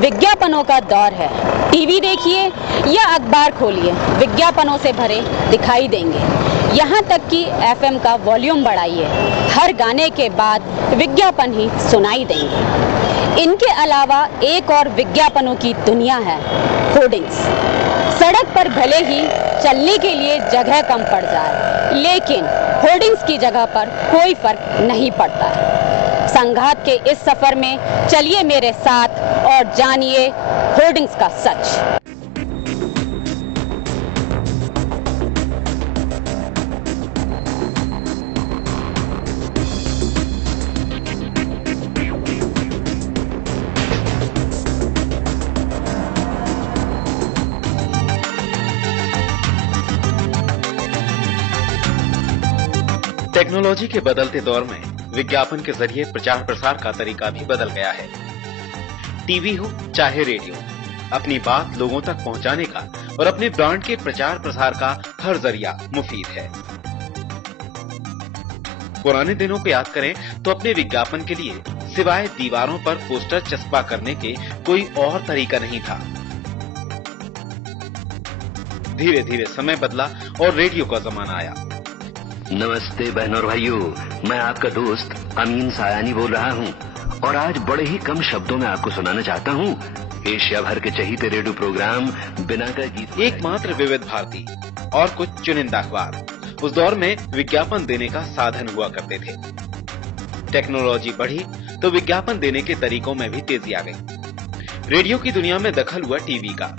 विज्ञापनों का दौर है। टीवी देखिए या अखबार खोलिए, विज्ञापनों से भरे दिखाई देंगे। यहाँ तक कि एफएम का वॉल्यूम बढ़ाइए, हर गाने के बाद विज्ञापन ही सुनाई देंगे। इनके अलावा एक और विज्ञापनों की दुनिया है, होर्डिंग्स। सड़क पर भले ही चलने के लिए जगह कम पड़ जाए, लेकिन होर्डिंग्स की जगह पर कोई फर्क नहीं पड़ता है। संघात के इस सफर में चलिए मेरे साथ और जानिए होर्डिंग्स का सच। टेक्नोलॉजी के बदलते दौर में विज्ञापन के जरिए प्रचार प्रसार का तरीका भी बदल गया है। टीवी हो चाहे रेडियो, अपनी बात लोगों तक पहुंचाने का और अपने ब्रांड के प्रचार प्रसार का हर जरिया मुफीद है। पुराने दिनों को याद करें तो अपने विज्ञापन के लिए सिवाय दीवारों पर पोस्टर चस्पा करने के कोई और तरीका नहीं था। धीरे धीरे समय बदला और रेडियो का जमाना आया। नमस्ते बहनों और भाइयों, मैं आपका दोस्त अमीन सायानी बोल रहा हूँ और आज बड़े ही कम शब्दों में आपको सुनाना चाहता हूँ एशिया भर के चहीते रेडियो प्रोग्राम बिना का गीत। एकमात्र विविध भारती और कुछ चुनिंदा अखबार उस दौर में विज्ञापन देने का साधन हुआ करते थे। टेक्नोलॉजी बढ़ी तो विज्ञापन देने के तरीकों में भी तेजी आ गई। रेडियो की दुनिया में दखल हुआ टीवी का।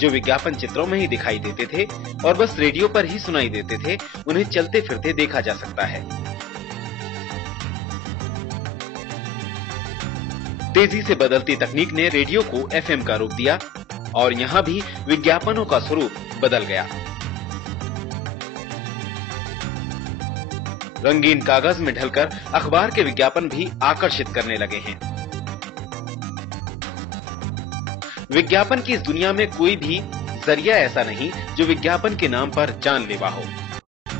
जो विज्ञापन चित्रों में ही दिखाई देते थे और बस रेडियो पर ही सुनाई देते थे, उन्हें चलते फिरते देखा जा सकता है। तेजी से बदलती तकनीक ने रेडियो को एफएम का रूप दिया और यहां भी विज्ञापनों का स्वरूप बदल गया। रंगीन कागज में ढलकर अखबार के विज्ञापन भी आकर्षित करने लगे हैं। विज्ञापन की इस दुनिया में कोई भी जरिया ऐसा नहीं जो विज्ञापन के नाम पर जानलेवा हो।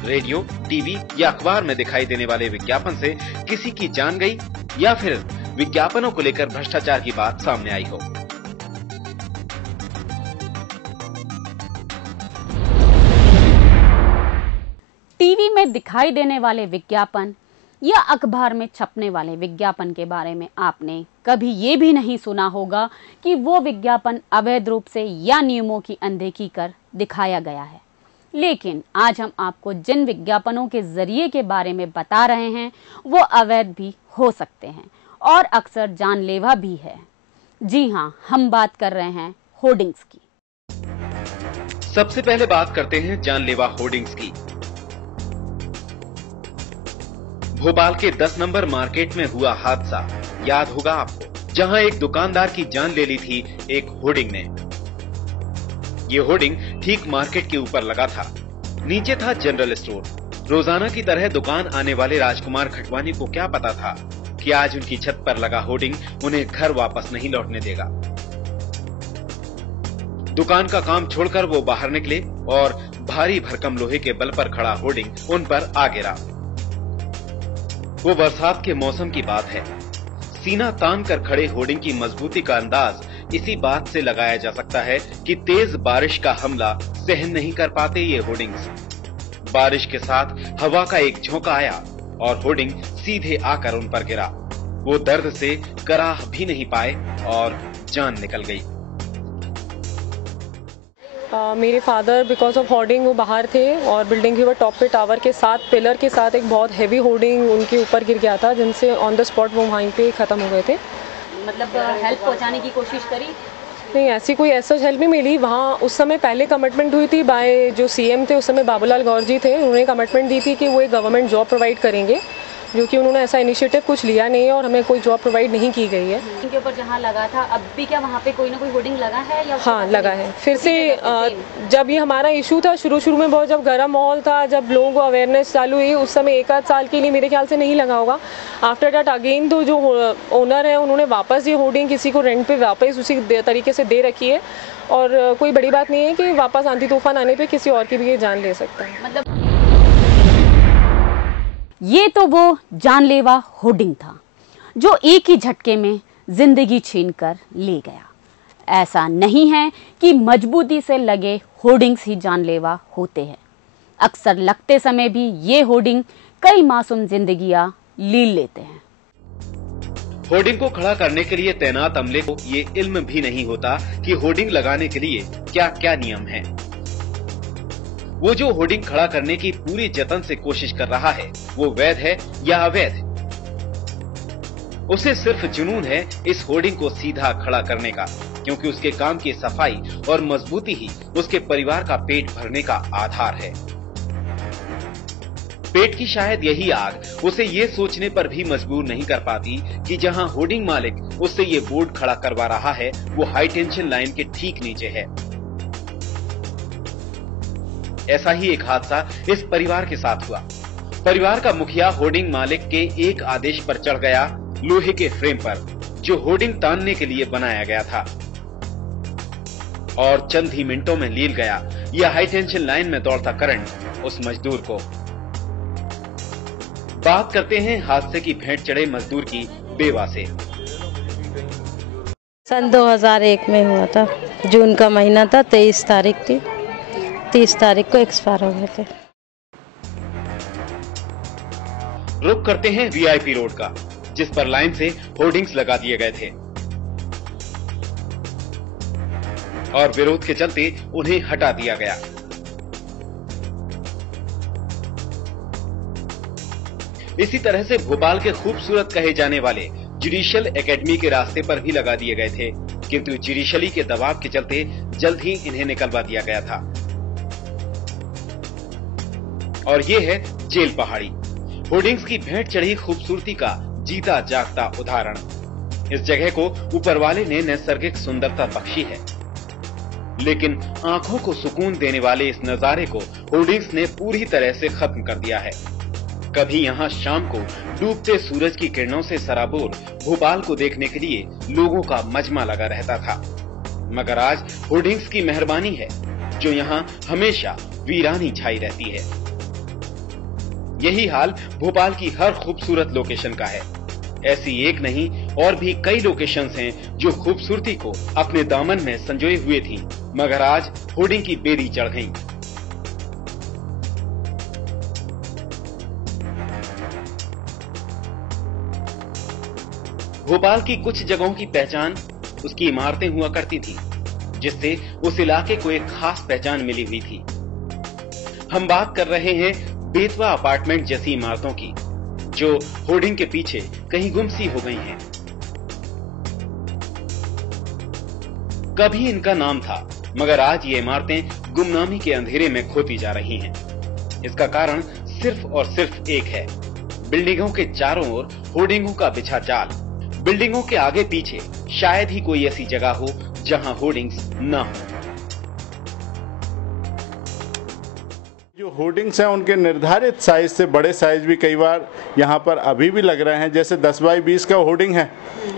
रेडियो, टीवी या अखबार में दिखाई देने वाले विज्ञापन से किसी की जान गई या फिर विज्ञापनों को लेकर भ्रष्टाचार की बात सामने आई हो। टीवी में दिखाई देने वाले विज्ञापन या अखबार में छपने वाले विज्ञापन के बारे में आपने कभी ये भी नहीं सुना होगा कि वो विज्ञापन अवैध रूप से या नियमों की अनदेखी कर दिखाया गया है। लेकिन आज हम आपको जिन विज्ञापनों के जरिए के बारे में बता रहे हैं वो अवैध भी हो सकते हैं और अक्सर जानलेवा भी है। जी हाँ, हम बात कर रहे हैं होर्डिंग्स की। सबसे पहले बात करते हैं जानलेवा होर्डिंग्स की। भोपाल के 10 नंबर मार्केट में हुआ हादसा याद होगा आपको, जहां एक दुकानदार की जान ले ली थी एक होर्डिंग ने। ये होर्डिंग ठीक मार्केट के ऊपर लगा था। नीचे था जनरल स्टोर। रोजाना की तरह दुकान आने वाले राजकुमार खटवानी को क्या पता था कि आज उनकी छत पर लगा होर्डिंग उन्हें घर वापस नहीं लौटने देगा। दुकान का काम छोड़कर वो बाहर निकले और भारी भरकम लोहे के बल पर खड़ा होर्डिंग उन पर आ गिरा। वो बरसात के मौसम की बात है। सीना तान कर खड़े होर्डिंग की मजबूती का अंदाज इसी बात से लगाया जा सकता है कि तेज बारिश का हमला सहन नहीं कर पाते ये होर्डिंग्स। बारिश के साथ हवा का एक झोंका आया और होर्डिंग सीधे आकर उन पर गिरा। वो दर्द से कराह भी नहीं पाए और जान निकल गई। मेरे फादर बिकॉज ऑफ होर्डिंग वो बाहर थे और बिल्डिंग के ऊपर टॉप पे टावर के साथ पिलर के साथ एक बहुत हैवी होर्डिंग उनके ऊपर गिर गया था, जिनसे ऑन द स्पॉट वो वहीं पे ख़त्म हो गए थे। मतलब हेल्प पहुंचाने की कोशिश करी? नहीं, ऐसी कोई ऐसा हेल्प नहीं मिली। वहाँ उस समय पहले कमिटमेंट हुई थी बाय जो सीएम थे उस समय बाबूलाल गौर जी थे। उन्होंने कमिटमेंट दी थी कि वो एक गवर्नमेंट जॉब प्रोवाइड करेंगे, जो कि उन्होंने ऐसा इनिशिएटिव कुछ लिया नहीं है और हमें कोई जॉब प्रोवाइड नहीं की गई है। इनके ऊपर जहाँ लगा था, अब भी क्या वहाँ पे कोई ना कोई होर्डिंग लगा है या? हाँ, लगा है। फिर से जब ये हमारा इशू था शुरू में बहुत, जब गर्म माहौल था, जब लोगों को अवेयरनेस चालू हुई, उस समय 1 आध साल के लिए मेरे ख्याल से नहीं लगा होगा। आफ्टर दैट अगेन तो जो ओनर है उन्होंने वापस ये होर्डिंग किसी को रेंट पे वापस उसी तरीके से दे रखी है और कोई बड़ी बात नहीं है कि वापस आंधी तूफान आने पे किसी और की भी ये जान ले सकता है। मतलब ये तो वो जानलेवा होर्डिंग था जो एक ही झटके में जिंदगी छीनकर ले गया। ऐसा नहीं है कि मजबूती से लगे होर्डिंग्स ही जानलेवा होते हैं। अक्सर लगते समय भी ये होर्डिंग कई मासूम जिंदगियां लील लेते हैं। होर्डिंग को खड़ा करने के लिए तैनात अमले को ये इल्म भी नहीं होता कि होर्डिंग लगाने के लिए क्या क्या नियम हैं। वो जो होर्डिंग खड़ा करने की पूरी जतन से कोशिश कर रहा है वो वैध है या अवैध? उसे सिर्फ जुनून है इस होर्डिंग को सीधा खड़ा करने का, क्योंकि उसके काम की सफाई और मजबूती ही उसके परिवार का पेट भरने का आधार है। पेट की शायद यही आग उसे ये सोचने पर भी मजबूर नहीं कर पाती कि जहां होर्डिंग मालिक उससे ये बोर्ड खड़ा करवा रहा है वो हाई टेंशन लाइन के ठीक नीचे है। ऐसा ही एक हादसा इस परिवार के साथ हुआ। परिवार का मुखिया होर्डिंग मालिक के एक आदेश पर चढ़ गया लोहे के फ्रेम पर, जो होर्डिंग तानने के लिए बनाया गया था, और चंद ही मिनटों में लील गया यह हाई टेंशन लाइन में दौड़ता करंट उस मजदूर को। बात करते हैं हादसे की भेंट चढ़े मजदूर की बेवा से। सन 2001 में हुआ था, जून का महीना था, 23 तारीख थी, 30 तारीख को एक्सपायर हो गए थे। रुक करते हैं वीआईपी रोड का, जिस पर लाइन से होर्डिंग्स लगा दिए गए थे और विरोध के चलते उन्हें हटा दिया गया। इसी तरह से भोपाल के खूबसूरत कहे जाने वाले जुडिशियल एकेडमी के रास्ते पर भी लगा दिए गए थे, किंतु जुडिशली के दबाव के चलते जल्द ही इन्हें निकलवा दिया गया था। और ये है जेल पहाड़ी, होर्डिंग्स की भेंट चढ़ी खूबसूरती का जीता जागता उदाहरण। इस जगह को ऊपर वाले ने नैसर्गिक सुंदरता बख्शी है, लेकिन आंखों को सुकून देने वाले इस नजारे को होर्डिंग्स ने पूरी तरह से खत्म कर दिया है। कभी यहाँ शाम को डूबते सूरज की किरणों से सराबोर भोपाल को देखने के लिए लोगों का मजमा लगा रहता था, मगर आज होर्डिंग्स की मेहरबानी है जो यहाँ हमेशा वीरानी छाई रहती है। यही हाल भोपाल की हर खूबसूरत लोकेशन का है। ऐसी एक नहीं और भी कई लोकेशंस हैं जो खूबसूरती को अपने दामन में संजोए हुए थी, मगर आज होर्डिंग की बेड़ी चढ़ गईं। भोपाल की कुछ जगहों की पहचान उसकी इमारतें हुआ करती थी, जिससे उस इलाके को एक खास पहचान मिली हुई थी। हम बात कर रहे हैं बेतवा अपार्टमेंट जैसी इमारतों की, जो होर्डिंग के पीछे कहीं गुमसी हो गई हैं। कभी इनका नाम था, मगर आज ये इमारतें गुमनामी के अंधेरे में खोती जा रही हैं। इसका कारण सिर्फ और सिर्फ एक है, बिल्डिंगों के चारों ओर होर्डिंगों का बिछा जाल। बिल्डिंगों के आगे पीछे शायद ही कोई ऐसी जगह हो जहां होर्डिंग्स न हो। जो होर्डिंग्स हैं उनके निर्धारित साइज से बड़े साइज भी कई बार यहाँ पर अभी भी लग रहे हैं। जैसे 10 बाई 20 का होर्डिंग है,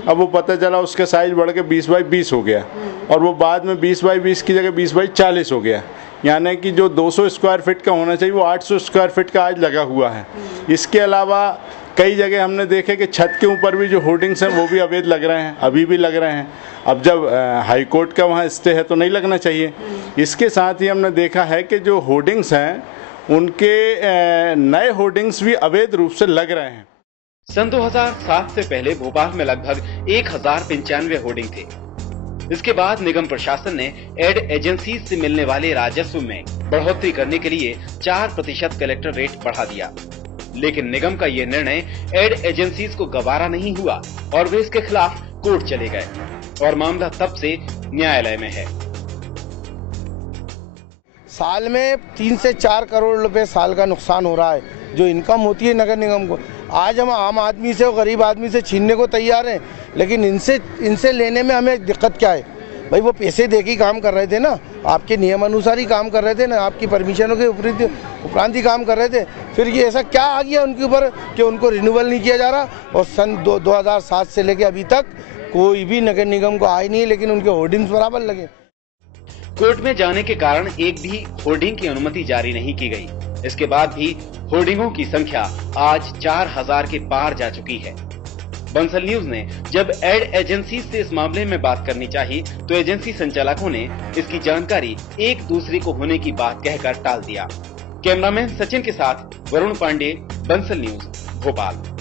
अब वो पता चला उसका साइज बढ़ के 20 बाई 20 हो गया, और वो बाद में 20 बाई 20 की जगह 20 बाई 40 हो गया। यानी कि जो 200 स्क्वायर फीट का होना चाहिए वो 800 स्क्वायर फीट का आज लगा हुआ है। इसके अलावा कई जगह हमने देखे कि छत के ऊपर भी जो होर्डिंग्स हैं वो भी अवैध लग रहे हैं, अभी भी लग रहे हैं। अब जब हाई कोर्ट का वहाँ स्टे है तो नहीं लगना चाहिए। इसके साथ ही हमने देखा है कि जो होर्डिंग्स हैं उनके नए होर्डिंग्स भी अवैध रूप से लग रहे हैं। सन 2007 से पहले भोपाल में लगभग 1095 होर्डिंग थे। इसके बाद निगम प्रशासन ने एड एजेंसी से मिलने वाले राजस्व में बढ़ोतरी करने के लिए 4% कलेक्टर रेट बढ़ा दिया, लेकिन निगम का ये निर्णय एड एजेंसीज को गवारा नहीं हुआ और वे इसके खिलाफ कोर्ट चले गए और मामला तब से न्यायालय में है। साल में 3 से 4 करोड़ रुपए साल का नुकसान हो रहा है, जो इनकम होती है नगर निगम को। आज हम आम आदमी से और गरीब आदमी से छीनने को तैयार हैं, लेकिन इनसे लेने में हमें दिक्कत क्या है? भाई वो पैसे दे के काम कर रहे थे ना, आपके नियम अनुसार ही काम कर रहे थे ना, आपकी परमिशनों के उपरांत ही काम कर रहे थे। फिर ये ऐसा क्या आ गया उनके ऊपर कि उनको रिन्यूअल नहीं किया जा रहा? और सन 2007 से लेके अभी तक कोई भी नगर निगम को आए नहीं, लेकिन उनके होर्डिंग्स बराबर लगे। कोर्ट में जाने के कारण एक भी होर्डिंग की अनुमति जारी नहीं की गई। इसके बाद भी होर्डिंगों की संख्या आज 4000 के पार जा चुकी है। बंसल न्यूज ने जब एड एजेंसी से इस मामले में बात करनी चाही तो एजेंसी संचालकों ने इसकी जानकारी एक दूसरे को होने की बात कहकर टाल दिया। कैमरामैन सचिन के साथ वरुण पांडे, बंसल न्यूज, भोपाल।